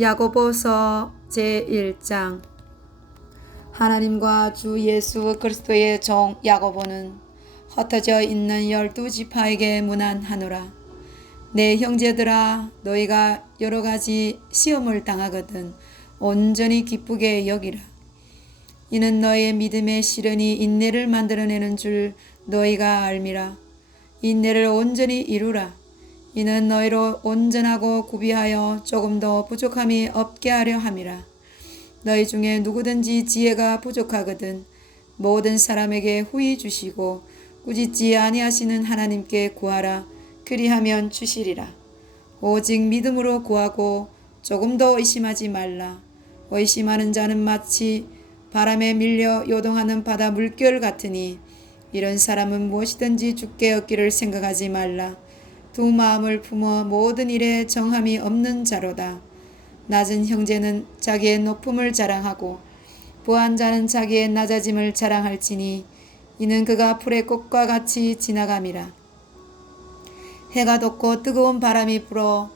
야고보서 제1장. 하나님과 주 예수 그리스도의 종 야고보는 흩어져 있는 12지파에게 문안하노라. 내 형제들아, 너희가 여러가지 시험을 당하거든 온전히 기쁘게 여기라. 이는 너희의 믿음의 시련이 인내를 만들어내는 줄 너희가 알미라. 인내를 온전히 이루라. 이는 너희로 온전하고 구비하여 조금도 부족함이 없게 하려 함이라. 너희 중에 누구든지 지혜가 부족하거든 모든 사람에게 후히 주시고 꾸짖지 아니하시는 하나님께 구하라. 그리하면 주시리라. 오직 믿음으로 구하고 조금도 의심하지 말라. 의심하는 자는 마치 바람에 밀려 요동하는 바다 물결 같으니 이런 사람은 무엇이든지 죽게 얻기를 생각하지 말라. 두 마음을 품어 모든 일에 정함이 없는 자로다. 낮은 형제는 자기의 높음을 자랑하고 부한 자는 자기의 낮아짐을 자랑할지니 이는 그가 풀의 꽃과 같이 지나감이라. 해가 돋고 뜨거운 바람이 불어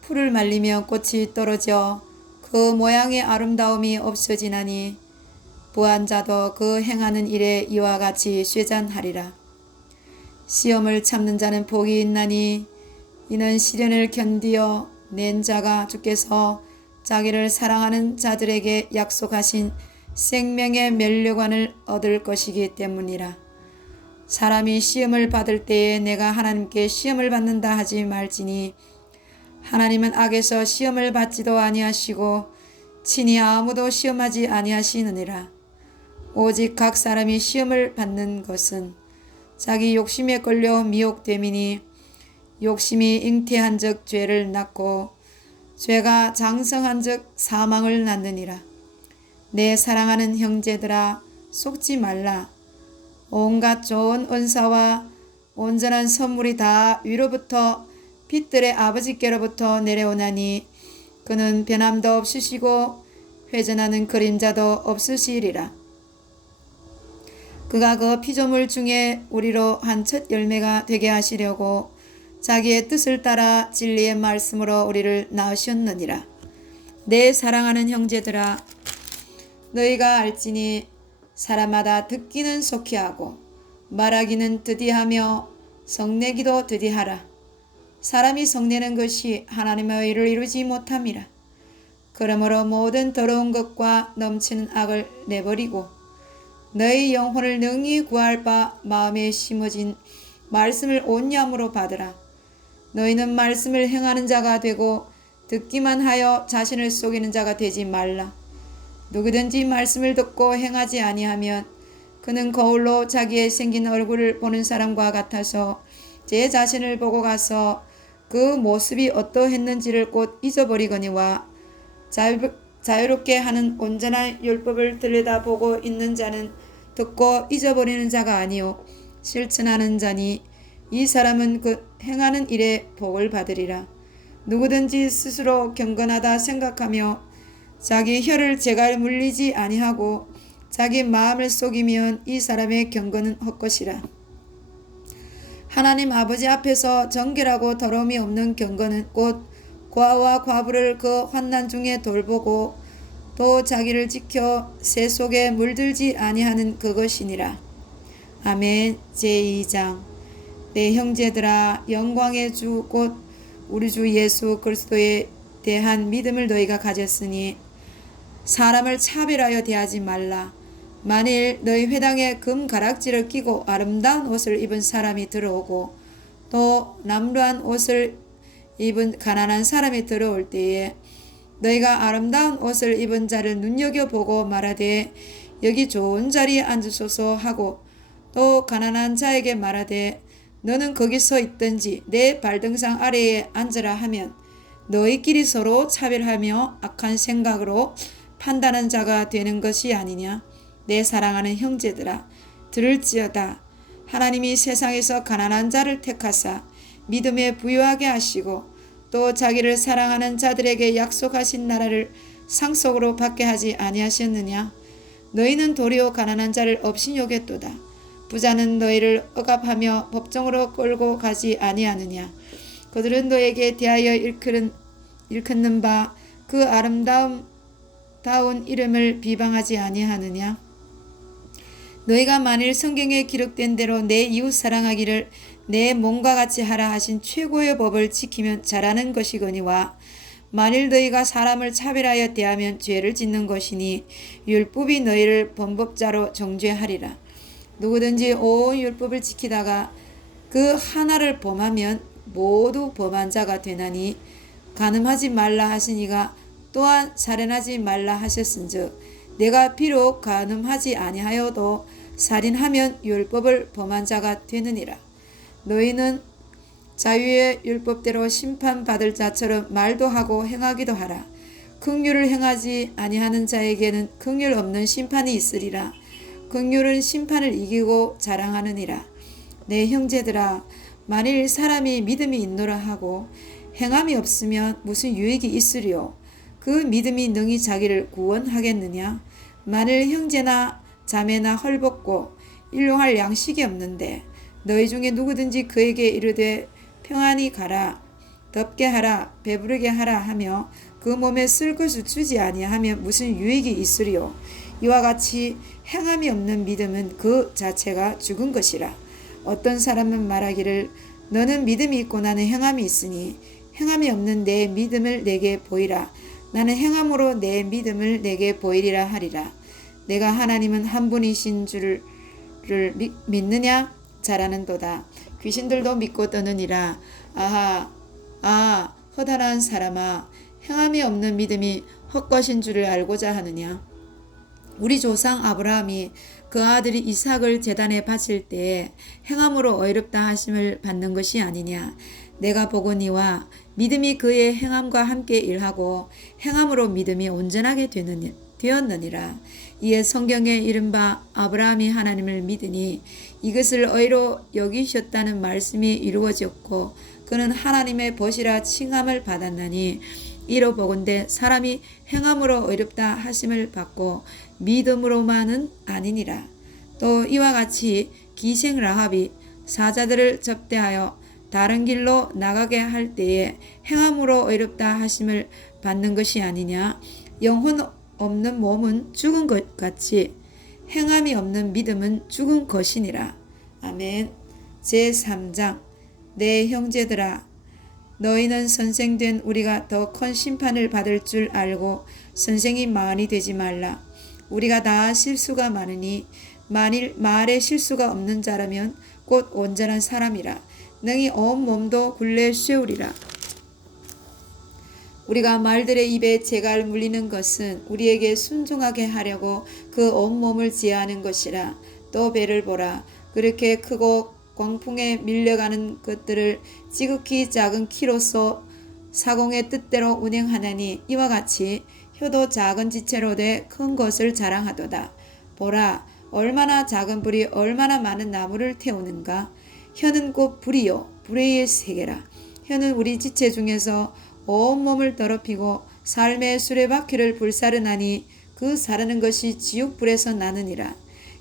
풀을 말리며 꽃이 떨어져 그 모양의 아름다움이 없어지나니 부한 자도 그 행하는 일에 이와 같이 쇠잔하리라. 시험을 참는 자는 복이 있나니 이는 시련을 견디어 낸 자가 주께서 자기를 사랑하는 자들에게 약속하신 생명의 면류관을 얻을 것이기 때문이라. 사람이 시험을 받을 때에 내가 하나님께 시험을 받는다 하지 말지니 하나님은 악에서 시험을 받지도 아니하시고 친히 아무도 시험하지 아니하시느니라. 오직 각 사람이 시험을 받는 것은 자기 욕심에 걸려 미혹됨이니 욕심이 잉태한 즉 죄를 낳고 죄가 장성한 즉 사망을 낳느니라. 내 사랑하는 형제들아, 속지 말라. 온갖 좋은 은사와 온전한 선물이 다 위로부터 빛들의 아버지께로부터 내려오나니 그는 변함도 없으시고 회전하는 그림자도 없으시리라. 그가 그 피조물 중에 우리로 한 첫 열매가 되게 하시려고 자기의 뜻을 따라 진리의 말씀으로 우리를 낳으셨느니라. 내 사랑하는 형제들아, 너희가 알지니 사람마다 듣기는 속히 하고 말하기는 드디하며 성내기도 드디하라. 사람이 성내는 것이 하나님의 의를 이루지 못함이라. 그러므로 모든 더러운 것과 넘치는 악을 내버리고 너희 영혼을 능히 구할 바 마음에 심어진 말씀을 온유함으로 받으라. 너희는 말씀을 행하는 자가 되고 듣기만 하여 자신을 속이는 자가 되지 말라. 누구든지 말씀을 듣고 행하지 아니하면 그는 거울로 자기의 생긴 얼굴을 보는 사람과 같아서 제 자신을 보고 가서 그 모습이 어떠했는지를 곧 잊어버리거니와 자유롭게 하는 온전한 율법을 들여다보고 있는 자는 듣고 잊어버리는 자가 아니요 실천하는 자니 이 사람은 그 행하는 일에 복을 받으리라. 누구든지 스스로 경건하다 생각하며 자기 혀를 제갈 물리지 아니하고 자기 마음을 속이면 이 사람의 경건은 헛것이라. 하나님 아버지 앞에서 정결하고 더러움이 없는 경건은 곧 고아와 과부를 그 환난 중에 돌보고 또 자기를 지켜 새 속에 물들지 아니하는 그것이니라. 아멘. 제2장. 내 형제들아, 영광의 주 곧 우리 주 예수 그리스도에 대한 믿음을 너희가 가졌으니 사람을 차별하여 대하지 말라. 만일 너희 회당에 금 가락지를 끼고 아름다운 옷을 입은 사람이 들어오고 또 남루한 옷을 입은 가난한 사람이 들어올 때에 너희가 아름다운 옷을 입은 자를 눈여겨보고 말하되 여기 좋은 자리에 앉으소서 하고 또 가난한 자에게 말하되 너는 거기 서 있든지 내 발등상 아래에 앉으라 하면 너희끼리 서로 차별하며 악한 생각으로 판단한 자가 되는 것이 아니냐. 내 사랑하는 형제들아, 들을지어다. 하나님이 세상에서 가난한 자를 택하사 믿음에 부유하게 하시고 또 자기를 사랑하는 자들에게 약속하신 나라를 상속으로 받게 하지 아니하셨느냐. 너희는 도리어 가난한 자를 업신여겼도다. 부자는 너희를 억압하며 법정으로 끌고 가지 아니하느냐. 그들은 너에게 대하여 일컫는 바 그 다운 이름을 비방하지 아니하느냐? 너희가 만일 성경에 기록된 대로 내 이웃 사랑하기를 내 몸과 같이 하라 하신 최고의 법을 지키면 잘하는 것이거니와 만일 너희가 사람을 차별하여 대하면 죄를 짓는 것이니 율법이 너희를 범법자로 정죄하리라. 누구든지 온 율법을 지키다가 그 하나를 범하면 모두 범한 자가 되나니 간음하지 말라 하시니가 또한 살인하지 말라 하셨은즉 내가 비록 간음하지 아니하여도 살인하면 율법을 범한 자가 되느니라. 너희는 자유의 율법대로 심판받을 자처럼 말도 하고 행하기도 하라. 긍휼을 행하지 아니하는 자에게는 긍휼 없는 심판이 있으리라. 긍휼은 심판을 이기고 자랑하느니라. 내 형제들아, 만일 사람이 믿음이 있노라 하고 행함이 없으면 무슨 유익이 있으리요? 그 믿음이 능히 자기를 구원하겠느냐? 만일 형제나 자매나 헐벗고 일용할 양식이 없는데 너희 중에 누구든지 그에게 이르되 평안히 가라, 덥게 하라, 배부르게 하라 하며 그 몸에 쓸 것을 주지 아니하면 무슨 유익이 있으리요? 이와 같이 행함이 없는 믿음은 그 자체가 죽은 것이라. 어떤 사람은 말하기를 너는 믿음이 있고 나는 행함이 있으니 행함이 없는 내 믿음을 내게 보이라. 나는 행함으로 내 믿음을 내게 보이리라 하리라. 내가 하나님은 한 분이신 줄을 믿느냐? 잘하는도다. 귀신들도 믿고 떠느니라. 허다한 사람아, 행함이 없는 믿음이 헛것인 줄을 알고자 하느냐? 우리 조상 아브라함이 그 아들이 이삭을 제단에 바칠 때에 행함으로 의롭다 하심을 받는 것이 아니냐? 내가 보거니와 믿음이 그의 행함과 함께 일하고 행함으로 믿음이 온전하게 되었느니라. 이에 성경에 이른바 아브라함이 하나님을 믿으니 이것을 의로 여기셨다는 말씀이 이루어졌고 그는 하나님의 벗이라 칭함을 받았나니 이로 보건대 사람이 행함으로 의롭다 하심을 받고 믿음으로만은 아니니라. 또 이와 같이 기생 라합이 사자들을 접대하여 다른 길로 나가게 할 때에 행함으로 의롭다 하심을 받는 것이 아니냐? 영혼 없는 몸은 죽은 것 같이 행함이 없는 믿음은 죽은 것이니라. 아멘. 제3장. 내 형제들아, 너희는 선생된 우리가 더 큰 심판을 받을 줄 알고 선생이 많이 되지 말라. 우리가 다 실수가 많으니 만일 말에 실수가 없는 자라면 곧 온전한 사람이라. 능히 온 몸도 굴레 쇠우리라. 우리가 말들의 입에 재갈 물리는 것은 우리에게 순종하게 하려고 그 온몸을 지하는 것이라. 또 배를 보라. 그렇게 크고 광풍에 밀려가는 것들을 지극히 작은 키로서 사공의 뜻대로 운행하나니 이와 같이 혀도 작은 지체로 돼 큰 것을 자랑하도다. 보라, 얼마나 작은 불이 얼마나 많은 나무를 태우는가. 혀는 곧 불이요 불의 세계라. 혀는 우리 지체 중에서 온몸을 더럽히고 삶의 수레바퀴를 불사르나니 그 사르는 것이 지옥불에서 나느니라.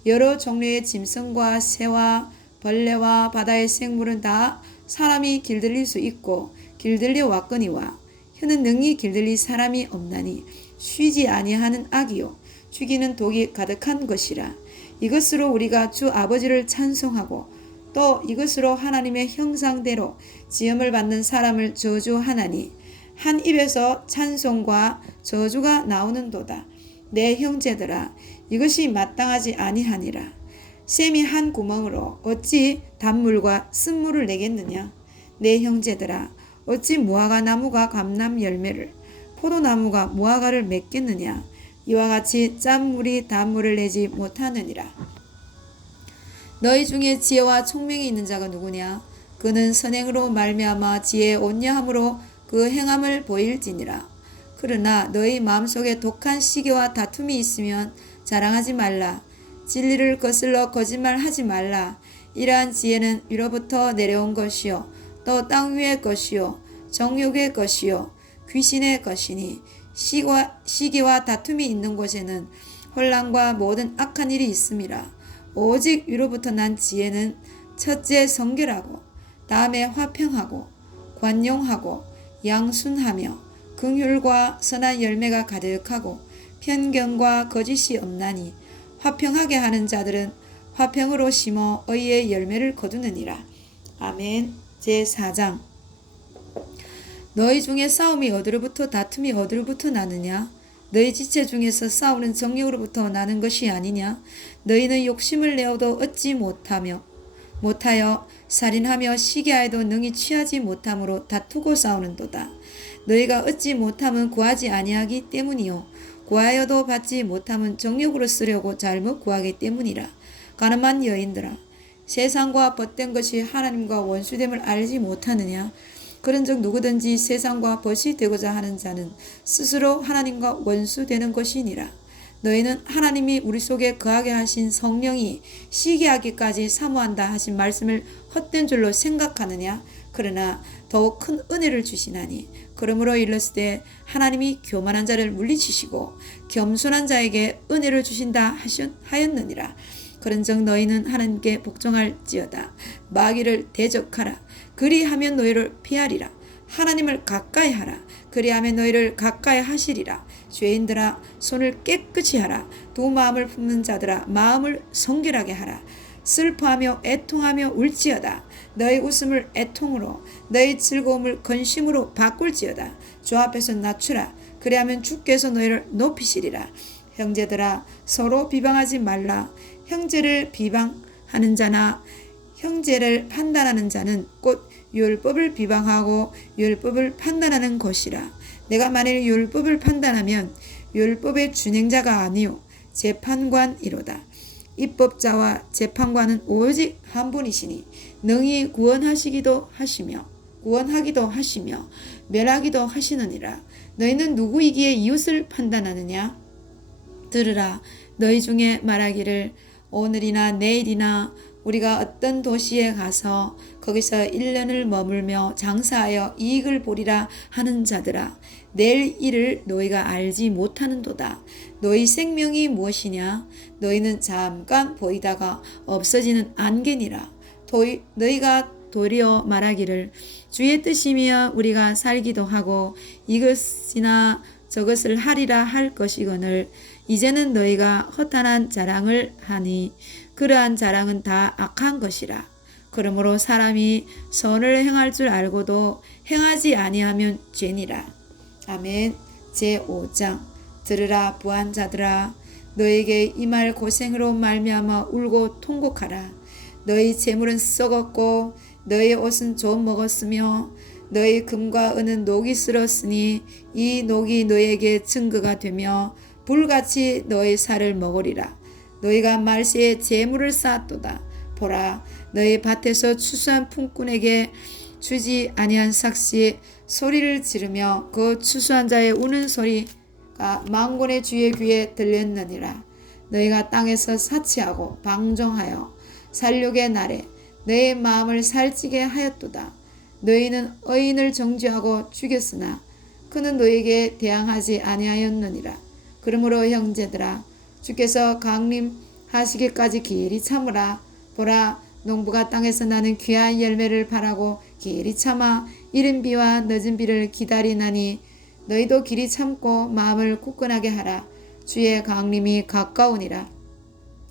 여러 종류의 짐승과 새와 벌레와 바다의 생물은 다 사람이 길들일 수 있고 길들려 왔거니와 혀는 능히 길들릴 사람이 없나니 쉬지 아니하는 악이요 죽이는 독이 가득한 것이라. 이것으로 우리가 주 아버지를 찬송하고 또 이것으로 하나님의 형상대로 지음을 받는 사람을 저주하나니 한 입에서 찬송과 저주가 나오는도다. 내 형제들아, 이것이 마땅하지 아니하니라. 샘이 한 구멍으로 어찌 단물과 쓴물을 내겠느냐? 내 형제들아, 어찌 무화과 나무가 감람 열매를 포도나무가 무화과를 맺겠느냐? 이와 같이 짠물이 단물을 내지 못하느니라. 너희 중에 지혜와 총명이 있는 자가 누구냐? 그는 선행으로 말미암아 지혜의 온유함으로 그 행함을 보일지니라. 그러나 너희 마음속에 독한 시기와 다툼이 있으면 자랑하지 말라. 진리를 거슬러 거짓말하지 말라. 이러한 지혜는 위로부터 내려온 것이요 또 땅 위의 것이요 정욕의 것이요 귀신의 것이니 시기와 다툼이 있는 곳에는 혼란과 모든 악한 일이 있음이라. 오직 위로부터 난 지혜는 첫째 성결하고 다음에 화평하고 관용하고 양순하며 긍휼과 선한 열매가 가득하고 편견과 거짓이 없나니 화평하게 하는 자들은 화평으로 심어 의의 열매를 거두느니라. 아멘. 제4장. 너희 중에 싸움이 어디로부터 다툼이 어디로부터 나느냐? 너희 지체 중에서 싸우는 정욕으로부터 나는 것이 아니냐? 너희는 욕심을 내어도 얻지 못하여 살인하며 시기하여도 능히 취하지 못함으로 다투고 싸우는도다. 너희가 얻지 못함은 구하지 아니하기 때문이요 구하여도 받지 못함은 정욕으로 쓰려고 잘못 구하기 때문이라. 가늠한 여인들아, 세상과 벗된 것이 하나님과 원수됨을 알지 못하느냐? 그런즉 누구든지 세상과 벗이 되고자 하는 자는 스스로 하나님과 원수되는 것이니라. 너희는 하나님이 우리 속에 거하게 하신 성령이 시기하기까지 사모한다 하신 말씀을 헛된 줄로 생각하느냐? 그러나 더욱 큰 은혜를 주시나니 그러므로 일렀을 하나님이 교만한 자를 물리치시고 겸손한 자에게 은혜를 주신다 하였느니라. 그런즉 너희는 하나님께 복종할지어다. 마귀를 대적하라. 그리하면 너희를 피하리라. 하나님을 가까이 하라. 그리하면 너희를 가까이 하시리라. 죄인들아, 손을 깨끗이 하라. 두 마음을 품는 자들아, 마음을 성결하게 하라. 슬퍼하며 애통하며 울지어다. 너희 웃음을 애통으로, 너희 즐거움을 근심으로 바꿀지어다. 주 앞에서 낮추라. 그리하면 주께서 너희를 높이시리라. 형제들아, 서로 비방하지 말라. 형제를 비방하는 자나 형제를 판단하는 자는 곧 율법을 비방하고 율법을 판단하는 것이라. 내가 만일 율법을 판단하면 율법의 준행자가 아니요 재판관이로다. 입법자와 재판관은 오직 한 분이시니 능히 구원하기도 하시며 멸하기도 하시느니라. 너희는 누구이기에 이웃을 판단하느냐? 들으라. 너희 중에 말하기를 오늘이나 내일이나 우리가 어떤 도시에 가서 거기서 1년을 머물며 장사하여 이익을 보리라 하는 자들아, 내일 일을 너희가 알지 못하는도다. 너희 생명이 무엇이냐? 너희는 잠깐 보이다가 없어지는 안개니라. 너희가 도리어 말하기를 주의 뜻이며 우리가 살기도 하고 이것이나 저것을 하리라 할 것이거늘 이제는 너희가 허탄한 자랑을 하니 그러한 자랑은 다 악한 것이라. 그러므로 사람이 선을 행할 줄 알고도 행하지 아니하면 죄니라. 아멘. 제5장. 들으라 부한자들아, 너에게 이 말 고생으로 말미암아 울고 통곡하라. 너희 재물은 썩었고 너희 옷은 좀 먹었으며 너희 금과 은은 녹이 쓸었으니 이 녹이 너에게 증거가 되며 불같이 너희 살을 먹으리라. 너희가 말세에 재물을 쌓았도다. 보라, 너희 밭에서 추수한 품꾼에게 주지 아니한 삭시 소리를 지르며 그 추수한 자의 우는 소리가 만군의 주의 귀에 들렸느니라. 너희가 땅에서 사치하고 방종하여 살육의 날에 너희 마음을 살찌게 하였도다. 너희는 의인을 정죄하고 죽였으나 그는 너희에게 대항하지 아니하였느니라. 그러므로 형제들아, 주께서 강림하시기까지 길이 참으라. 보라, 농부가 땅에서 나는 귀한 열매를 바라고 길이 참아 이른 비와 늦은 비를 기다리나니 너희도 길이 참고 마음을 굳건하게 하라. 주의 강림이 가까우니라.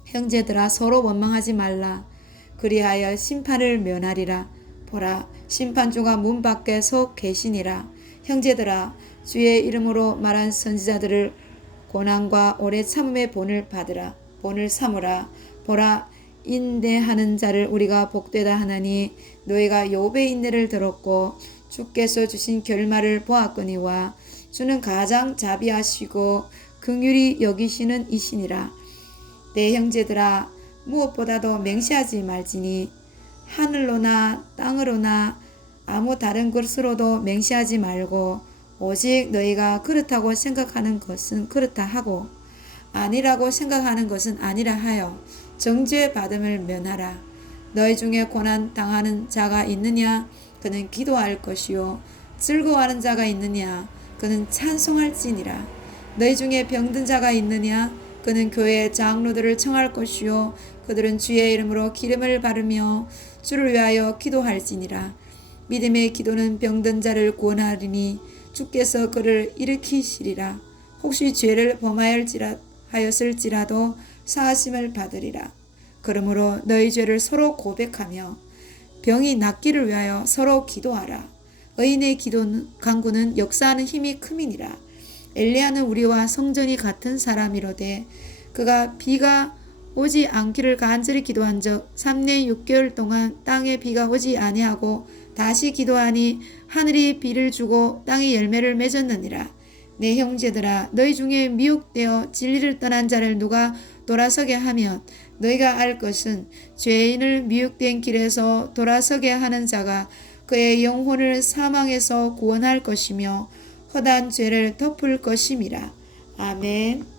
형제들아, 서로 원망하지 말라. 그리하여 심판을 면하리라. 보라, 심판주가 문 밖에 서 계시니라. 형제들아, 주의 이름으로 말한 선지자들을 고난과 오래 참음의 본을 받으라. 본을 삼으라. 보라, 인내하는 자를 우리가 복되다 하나니 너희가 욥의 인내를 들었고 주께서 주신 결말을 보았거니와 주는 가장 자비하시고 긍휼히 여기시는 이시니라. 내 형제들아, 무엇보다도 맹세하지 말지니 하늘로나 땅으로나 아무 다른 것으로도 맹세하지 말고 오직 너희가 그렇다고 생각하는 것은 그렇다 하고 아니라고 생각하는 것은 아니라 하여 정죄 받음을 면하라. 너희 중에 고난 당하는 자가 있느냐? 그는 기도할 것이요. 즐거워하는 자가 있느냐? 그는 찬송할지니라. 너희 중에 병든 자가 있느냐? 그는 교회의 장로들을 청할 것이요. 그들은 주의 이름으로 기름을 바르며 주를 위하여 기도할지니라. 믿음의 기도는 병든 자를 구원하리니 주께서 그를 일으키시리라. 혹시 죄를 범하였을지라도 사하심을 받으리라. 그러므로 너희 죄를 서로 고백하며 병이 낫기를 위하여 서로 기도하라. 의인의 간구는 역사하는 힘이 큼이니라. 엘리야는 우리와 성전이 같은 사람이로되 그가 비가 오지 않기를 간절히 기도한 적 3년 6개월 동안 땅에 비가 오지 아니하고 다시 기도하니 하늘이 비를 주고 땅이 열매를 맺었느니라. 내 형제들아, 너희 중에 미혹되어 진리를 떠난 자를 누가 돌아서게 하면 너희가 알 것은 죄인을 미혹된 길에서 돌아서게 하는 자가 그의 영혼을 사망에서 구원할 것이며 허다한 죄를 덮을 것임이라. 아멘.